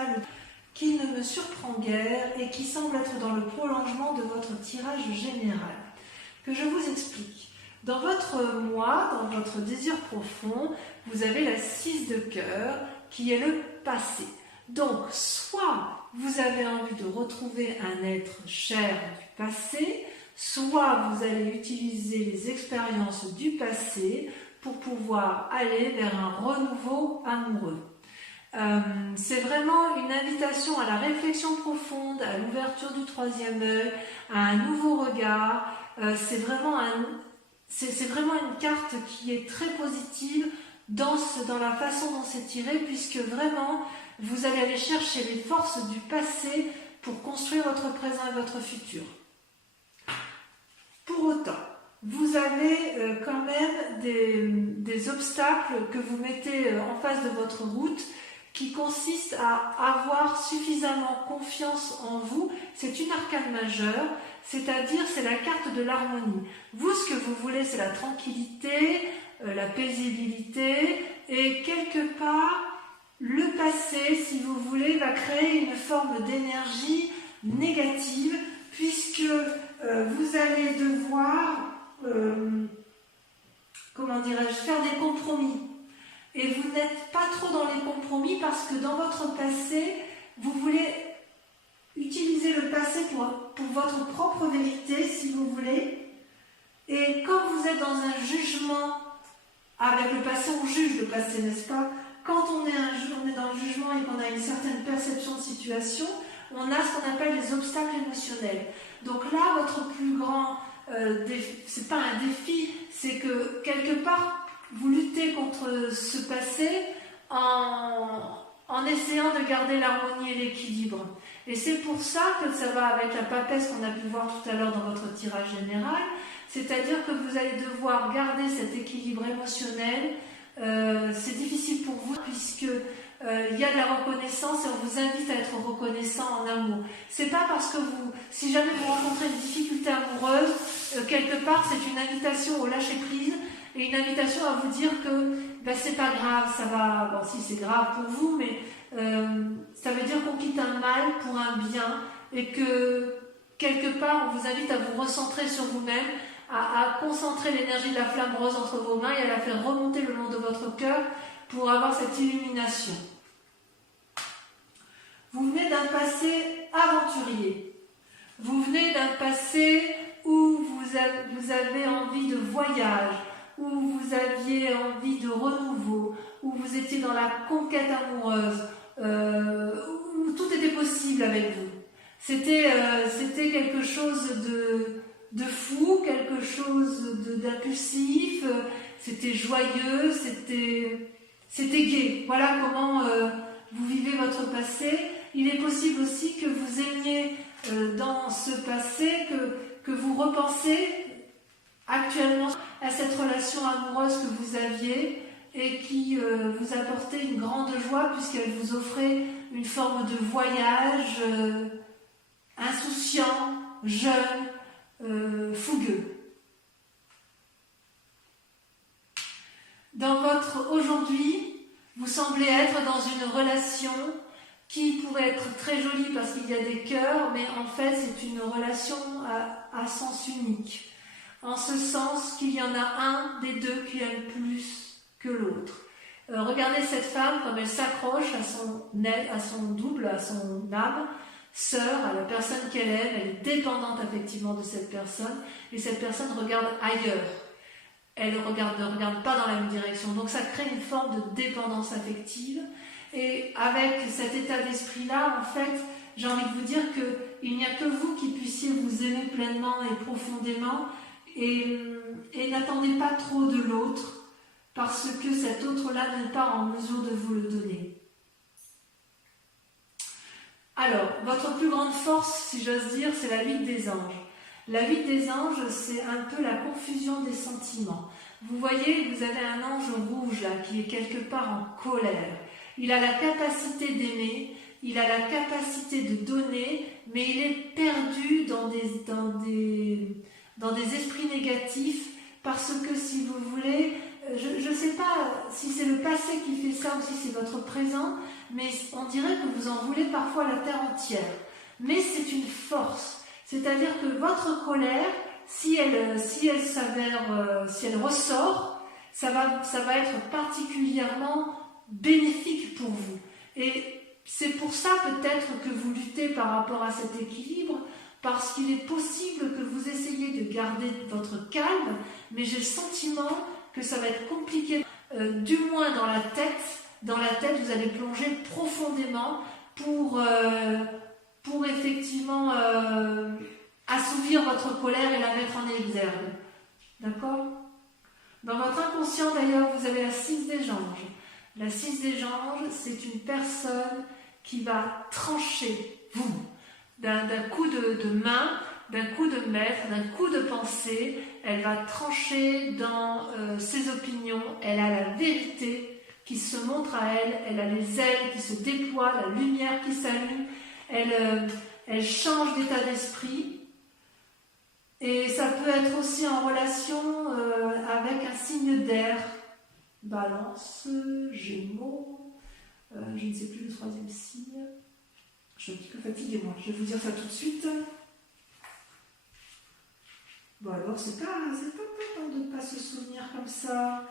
cristal qui ne me surprend guère et qui semble être dans le prolongement de votre tirage général. Que je vous explique. Dans votre moi, dans votre désir profond, vous avez la 6 de cœur qui est le passé. Donc, soit vous avez envie de retrouver un être cher du passé, soit vous allez utiliser les expériences du passé pour pouvoir aller vers un renouveau amoureux. C'est vraiment une invitation à la réflexion profonde, à l'ouverture du troisième œil, à un nouveau regard. C'est vraiment une carte qui est très positive dans la façon dont c'est tiré, puisque vraiment vous allez aller chercher les forces du passé pour construire votre présent et votre futur. Pour autant, vous avez quand même des obstacles que vous mettez en face de votre route qui consistent à avoir suffisamment confiance en vous. C'est une arcane majeure, c'est-à-dire c'est la carte de l'harmonie. Vous, ce que vous voulez, c'est la tranquillité, la paisibilité, et quelque part, le passé, si vous voulez, va créer une forme d'énergie négative, puisque vous allez devoir, faire des compromis. Et vous n'êtes pas trop dans les compromis parce que dans votre passé, vous voulez utiliser le passé pour votre propre vérité, si vous voulez. Et quand vous êtes dans un jugement, avec le passé, on juge le passé, n'est-ce pas? Quand on est dans le jugement et qu'on a une certaine perception de situation, on a ce qu'on appelle les obstacles émotionnels. Donc là, votre plus grand défi, c'est pas un défi, c'est que quelque part, vous luttez contre ce passé en essayant de garder l'harmonie et l'équilibre. Et c'est pour ça que ça va avec la papesse qu'on a pu voir tout à l'heure dans votre tirage général, c'est-à-dire que vous allez devoir garder cet équilibre émotionnel. C'est difficile pour vous puisque il y a de la reconnaissance et on vous invite à être reconnaissant en amour. C'est pas parce que si jamais vous rencontrez une difficulté amoureuse, quelque part c'est une invitation au lâcher prise et une invitation à vous dire que c'est pas grave, ça va. Bon, si c'est grave pour vous, mais ça veut dire qu'on quitte un mal pour un bien et que quelque part on vous invite à vous recentrer sur vous-même, à concentrer l'énergie de la flamme rose entre vos mains et à la faire remonter le long de votre cœur pour avoir cette illumination. Vous venez d'un passé aventurier. Vous venez d'un passé où vous avez envie de voyage, où vous aviez envie de renouveau, où vous étiez dans la conquête amoureuse, où tout était possible avec vous. C'était quelque chose de fou, quelque chose d'impulsif, c'était joyeux, c'était gai. Voilà comment vous vivez votre passé. Il est possible aussi que vous aimiez dans ce passé, que vous repensez actuellement à cette relation amoureuse que vous aviez et qui vous apportait une grande joie puisqu'elle vous offrait une forme de voyage insouciant, jeune, fougueux. Dans votre aujourd'hui, vous semblez être dans une relation qui pourrait être très jolie parce qu'il y a des cœurs, mais en fait c'est une relation à sens unique. En ce sens qu'il y en a un des deux qui aime plus que l'autre. Regardez cette femme comme elle s'accroche à son double, à son âme, sœur, à la personne qu'elle aime, elle est dépendante effectivement de cette personne, et cette personne regarde ailleurs. Elle ne regarde pas dans la même direction. Donc ça crée une forme de dépendance affective. Et avec cet état d'esprit-là, en fait, j'ai envie de vous dire qu'il n'y a que vous qui puissiez vous aimer pleinement et profondément. Et n'attendez pas trop de l'autre, parce que cet autre-là n'est pas en mesure de vous le donner. Alors, votre plus grande force, si j'ose dire, c'est la 8 des anges. La 8 des anges, c'est un peu la confusion des sentiments. Vous voyez, vous avez un ange rouge là, qui est quelque part en colère. Il a la capacité d'aimer, il a la capacité de donner, mais il est perdu dans des esprits négatifs parce que, si vous voulez, je ne sais pas si c'est le passé qui fait ça ou si c'est votre présent, mais on dirait que vous en voulez parfois à la terre entière. Mais c'est une force. C'est-à-dire que votre colère, si elle s'avère, si elle ressort, ça va être particulièrement bénéfique pour vous. Et c'est pour ça peut-être que vous luttez par rapport à cet équilibre, parce qu'il est possible que vous essayiez de garder votre calme, mais j'ai le sentiment que ça va être compliqué. Du moins dans la tête, vous allez plonger profondément pour effectivement assouvir votre colère et la mettre en exergue. D'accord? Dans votre inconscient d'ailleurs, vous avez la 6 des anges. La 6 des anges, c'est une personne qui va trancher vous d'un coup de main, d'un coup de maître, d'un coup de pensée. Elle va trancher dans ses opinions. Elle a la vérité qui se montre à elle. Elle a les ailes qui se déploient, la lumière qui s'allume. Elle change d'état d'esprit. Et ça peut être aussi en relation avec un signe d'air. Balance, Gémeaux, je ne sais plus le 3e signe. Je suis un petit peu fatiguée, moi. Je vais vous dire ça tout de suite. Bon, alors, c'est pas de ne pas se souvenir comme ça.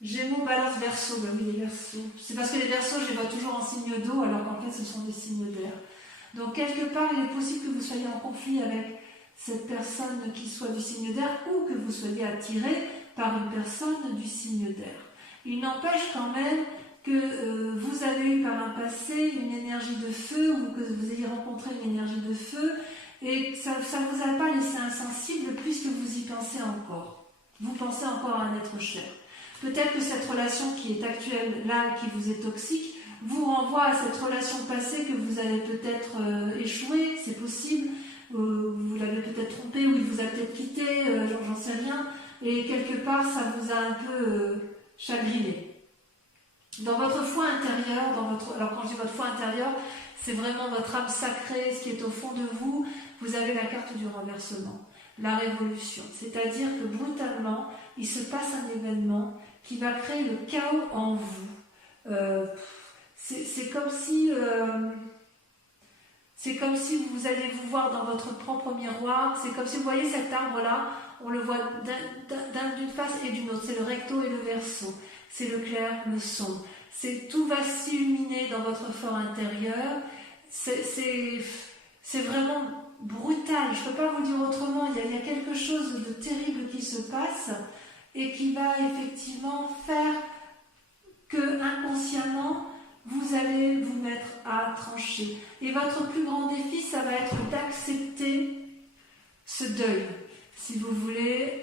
Gémeaux, Balance, Verseau. Ben oui, les Verseaux. C'est parce que les Verseaux, je les vois toujours en signe d'eau, alors qu'en fait, ce sont des signes d'air. Donc, quelque part, il est possible que vous soyez en conflit avec cette personne qui soit du signe d'air ou que vous soyez attiré par une personne du signe d'air. Il n'empêche quand même que vous avez eu par un passé une énergie de feu ou que vous ayez rencontré une énergie de feu et ça ne vous a pas laissé insensible puisque vous y pensez encore. Vous pensez encore à un être cher. Peut-être que cette relation qui est actuelle là, qui vous est toxique, vous renvoie à cette relation passée que vous avez peut-être échoué, c'est possible, vous l'avez peut-être trompé ou il vous a peut-être quitté, j'en sais rien, et quelque part ça vous a un peu chagriné. Dans votre foi intérieure, alors quand je dis votre foi intérieure, c'est vraiment votre âme sacrée, ce qui est au fond de vous, vous avez la carte du renversement, la révolution. C'est-à-dire que brutalement, il se passe un événement qui va créer le chaos en vous. C'est comme si vous allez vous voir dans votre propre miroir, c'est comme si vous voyez cet arbre-là, on le voit d'une face et d'une autre, c'est le recto et le verso, c'est le clair, le sombre, tout va s'illuminer dans votre fort intérieur, c'est vraiment brutal, je ne peux pas vous dire autrement, il y a quelque chose de terrible qui se passe et qui va effectivement faire que inconsciemment, vous allez vous mettre à trancher. Et votre plus grand défi, ça va être d'accepter ce deuil. Si vous voulez,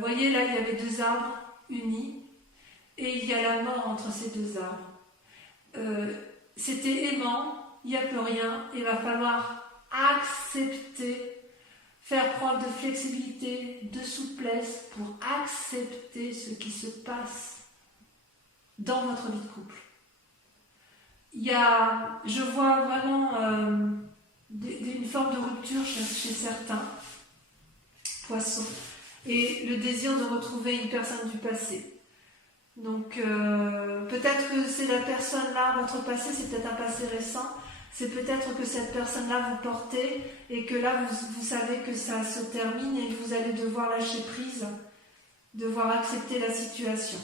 voyez là, il y avait 2 arbres unis et il y a la mort entre ces 2 arbres. C'était aimant, il n'y a plus rien, il va falloir accepter, faire preuve de flexibilité, de souplesse pour accepter ce qui se passe dans votre vie de couple. Je vois vraiment une forme de rupture chez certains poissons et le désir de retrouver une personne du passé. Donc peut-être que c'est la personne-là, votre passé, c'est peut-être un passé récent, c'est peut-être que cette personne-là vous portez et que là vous savez que ça se termine et que vous allez devoir lâcher prise, devoir accepter la situation.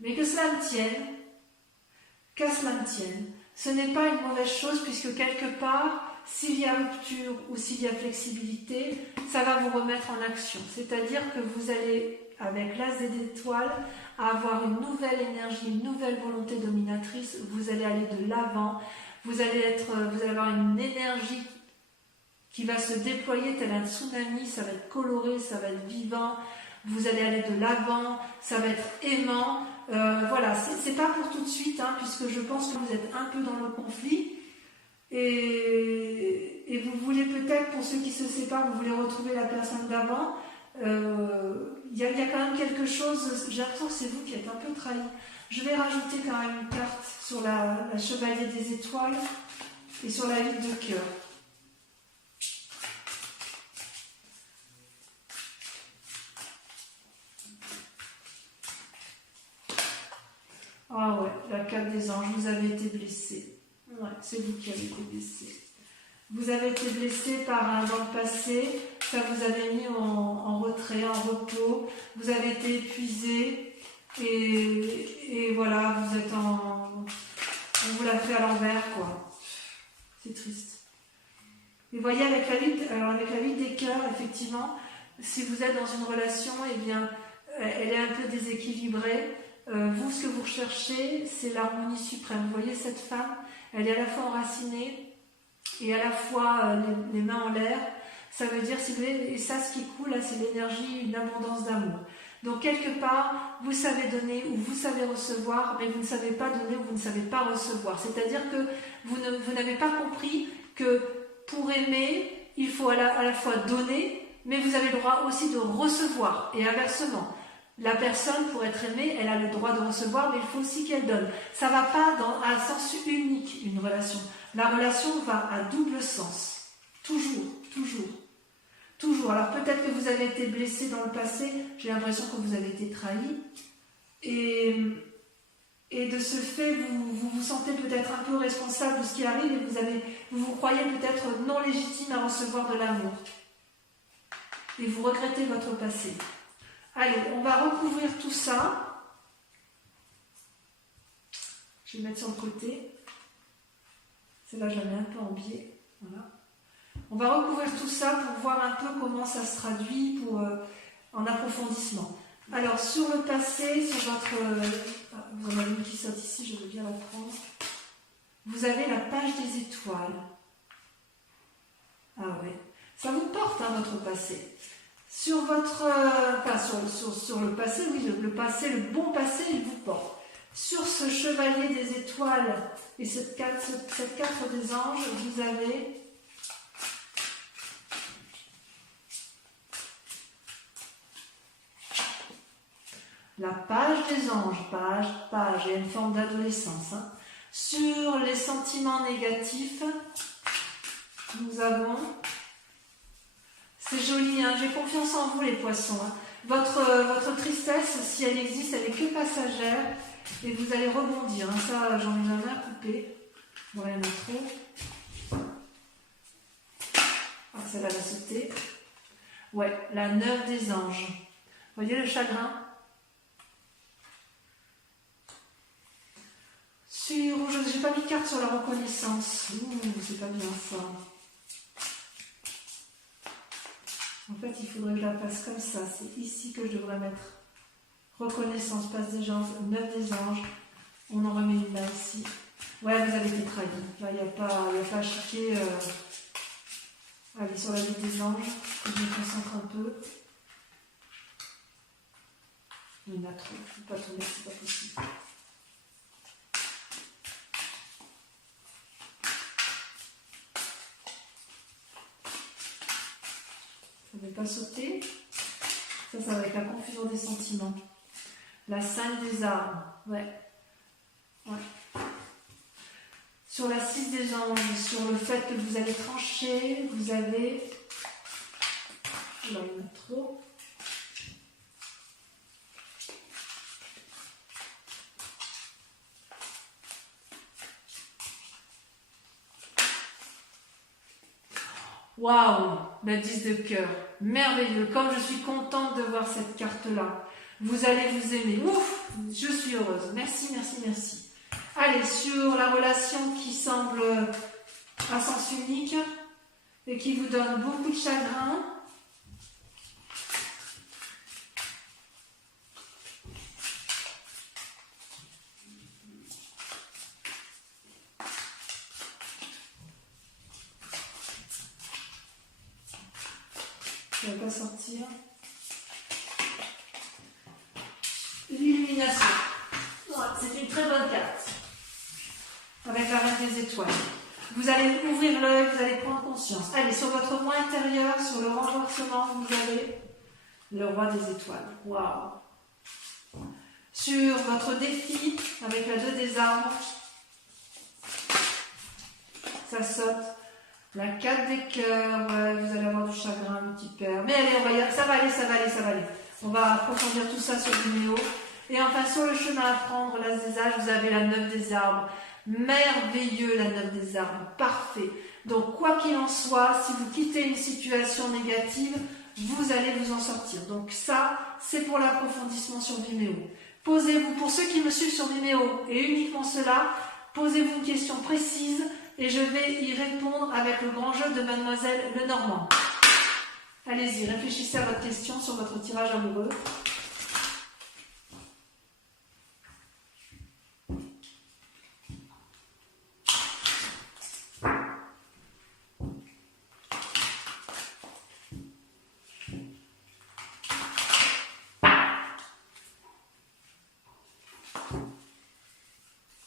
Mais que cela me tienne, qu'à cela me tienne, ce n'est pas une mauvaise chose puisque quelque part, s'il y a rupture ou s'il y a flexibilité, ça va vous remettre en action. C'est-à-dire que vous allez, avec l'as des étoiles, avoir une nouvelle énergie, une nouvelle volonté dominatrice, vous allez aller de l'avant, vous allez avoir une énergie qui va se déployer tel un tsunami, ça va être coloré, ça va être vivant, vous allez aller de l'avant, ça va être aimant. Voilà, c'est pas pour tout de suite, hein, puisque je pense que vous êtes un peu dans le conflit et vous voulez peut-être, pour ceux qui se séparent, vous voulez retrouver la personne d'avant. Il y a quand même quelque chose, j'ai l'impression que c'est vous qui êtes un peu trahi. Je vais rajouter quand même une carte sur la chevalier des étoiles et sur la 8 de cœur. Ah ouais, la 4 des anges, vous avez été blessé. Ouais, c'est vous qui avez été blessé. Vous avez été blessé dans le passé, ça vous avait mis en retrait, en repos, vous avez été épuisé et voilà, vous êtes on vous l'a fait à l'envers, quoi. C'est triste. Et vous voyez, avec la vie des cœurs, effectivement, si vous êtes dans une relation, eh bien, elle est un peu déséquilibrée. Vous, ce que vous recherchez, c'est l'harmonie suprême. Vous voyez, cette femme, elle est à la fois enracinée et à la fois les mains en l'air. Ça veut dire, si vous voulez, et ça, ce qui coule, là, c'est l'énergie, une abondance d'amour. Donc, quelque part, vous savez donner ou vous savez recevoir, mais vous ne savez pas donner ou vous ne savez pas recevoir. C'est-à-dire que vous n'avez pas compris que pour aimer, il faut à la fois donner, mais vous avez le droit aussi de recevoir. Et inversement, la personne, pour être aimée, elle a le droit de recevoir, mais il faut aussi qu'elle donne. Ça ne va pas à un sens unique, une relation. La relation va à double sens. Toujours, toujours. Toujours. Alors peut-être que vous avez été blessé dans le passé, j'ai l'impression que vous avez été trahi. Et de ce fait, vous vous sentez peut-être un peu responsable de ce qui arrive et vous croyez peut-être non légitime à recevoir de l'amour. Et vous regrettez votre passé. Allez, on va recouvrir tout ça. Je vais mettre sur le côté. Celle-là, je la mets un peu en biais. Voilà. On va recouvrir tout ça pour voir un peu comment ça se traduit en approfondissement. Alors, sur le passé, sur votre... vous en avez une qui saute ici, je veux bien la prendre. Vous avez la page des étoiles. Ah ouais. Ça vous porte, hein, votre passé. Sur votre... sur le passé, oui, le passé, le bon passé, il vous porte. Sur ce chevalier des étoiles et cette carte des anges, vous avez... la page des anges, page, il y a une forme d'adolescence. Hein. Sur les sentiments négatifs, nous avons, c'est joli, hein, j'ai confiance en vous les poissons. Hein. Votre tristesse, si elle existe, elle est que passagère et vous allez rebondir. Hein. Ça, j'en ai jamais à couper. Bon, il y en a trop. Ah, celle-là va sauter. Ouais, la 9 des anges. Vous voyez le chagrin ? Je n'ai pas mis de carte sur la reconnaissance. C'est pas bien ça. En fait, il faudrait que je la passe comme ça. C'est ici que je devrais mettre reconnaissance, passe des anges, 9 des anges. On en remet une là ici. Ouais, vous avez été trahi. Là, il n'y a pas à chiquer. Allez, sur la vie des anges, je me concentre un peu. Il y en a trop. Je ne peux pas tourner, c'est pas possible. Ça ne va pas sauter. Ça va être la confusion des sentiments. La 5 des armes. Ouais. Sur la 6 des anges, sur le fait que vous allez trancher, vous avez... Là, il y en a trop. Waouh, la 10 de cœur, merveilleux, comme je suis contente de voir cette carte-là. Vous allez vous aimer. Ouf, je suis heureuse. Merci, merci, merci. Allez, sur la relation qui semble à sens unique et qui vous donne beaucoup de chagrin. Je ne vais pas sortir. L'illumination. C'est une très bonne carte. Avec la reine des étoiles. Vous allez ouvrir l'œil, vous allez prendre conscience. Allez, sur votre moi intérieur, sur le renversement, vous avez le roi des étoiles. Waouh. Sur votre défi, avec la 2 des armes, ça saute. La 4 des cœurs, ouais, vous allez avoir du chagrin, un petit père. Mais allez, ça va aller. On va approfondir tout ça sur Vimeo. Et enfin, sur le chemin à prendre, l'As des As, vous avez la 9 des arbres. Merveilleux, la 9 des arbres, parfait. Donc, quoi qu'il en soit, si vous quittez une situation négative, vous allez vous en sortir. Donc ça, c'est pour l'approfondissement sur Vimeo. Posez-vous, pour ceux qui me suivent sur Vimeo, et uniquement cela, posez-vous une question précise et je vais y répondre avec le grand jeu de Mademoiselle Lenormand. Allez-y, réfléchissez à votre question sur votre tirage amoureux.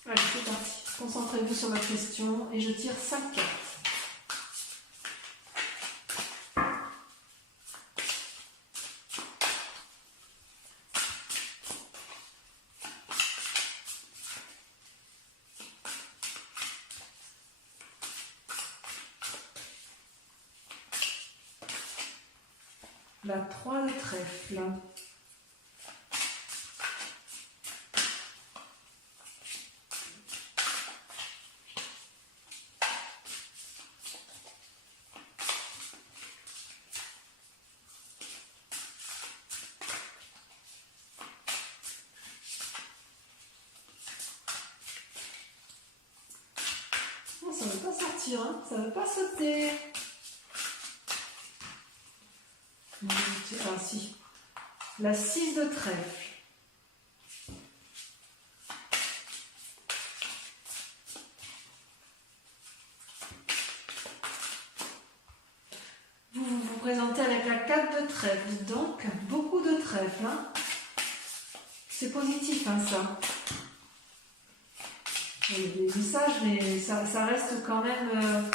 Allez, c'est parti. Concentrez-vous sur votre question et je tire 5 cartes. La 3 de trèfle. Ça ne veut pas sortir, hein, ça ne veut pas sauter. Ah si, la 6 de trèfle. Vous présentez avec la 4 de trèfle, donc beaucoup de trèfle. Hein. C'est positif, hein, ça. Il y a des messages, mais ça reste quand même...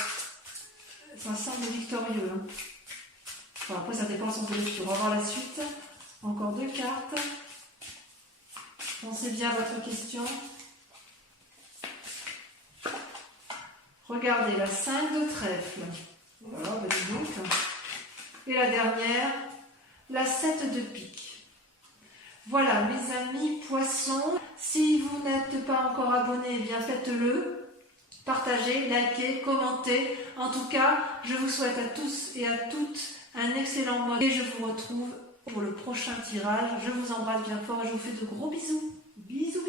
ça semble victorieux. Hein. Enfin, après, ça dépend de lecture. On va voir la suite. Encore 2 cartes. Pensez bien à votre question. Regardez, la 5 de trèfle. Voilà, bah dis donc. Et la dernière, la 7 de pique. Voilà, mes amis poissons. Si vous n'êtes pas encore abonné, eh bien faites-le. Partagez, likez, commentez. En tout cas, je vous souhaite à tous et à toutes un excellent mois. Et je vous retrouve pour le prochain tirage. Je vous embrasse bien fort et je vous fais de gros bisous. Bisous.